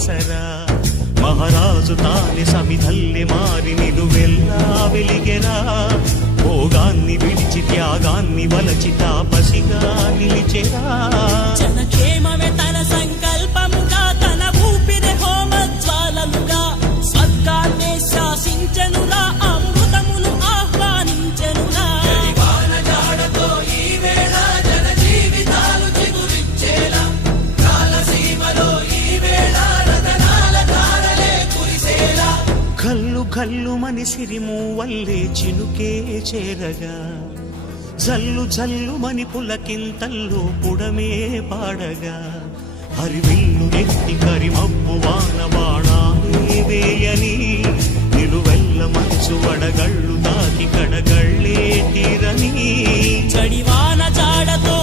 సంవత్సరా మహారాజు తానే సమిధల్లె మారి నిలువెల్లా వెలిగెరా భోగాన్ని విడిచి త్యాగాన్ని వలచి తాపసిగా నిలిచెరా జనక్షేమమే తన సంకల్పముగా తన ఊపిరి హోమ జ్వాలలుగా స్వర్గాన్నే శాసించెనురా అమృతమును ఆహ్వానించెనురా కల్లు కల్లు మని సిరిమూవల్లే చినుకే చేరగా జల్లు జల్లు మని పులకింతల్లో పుడమే పాడగా హరివిల్లు ఎత్తి కరిమబ్బు వాన బాణాలే వేయని నిలువెల్ల మంచు వడగళ్ళు తాకి కడగళ్ళే తీరని చడివాన జాడతో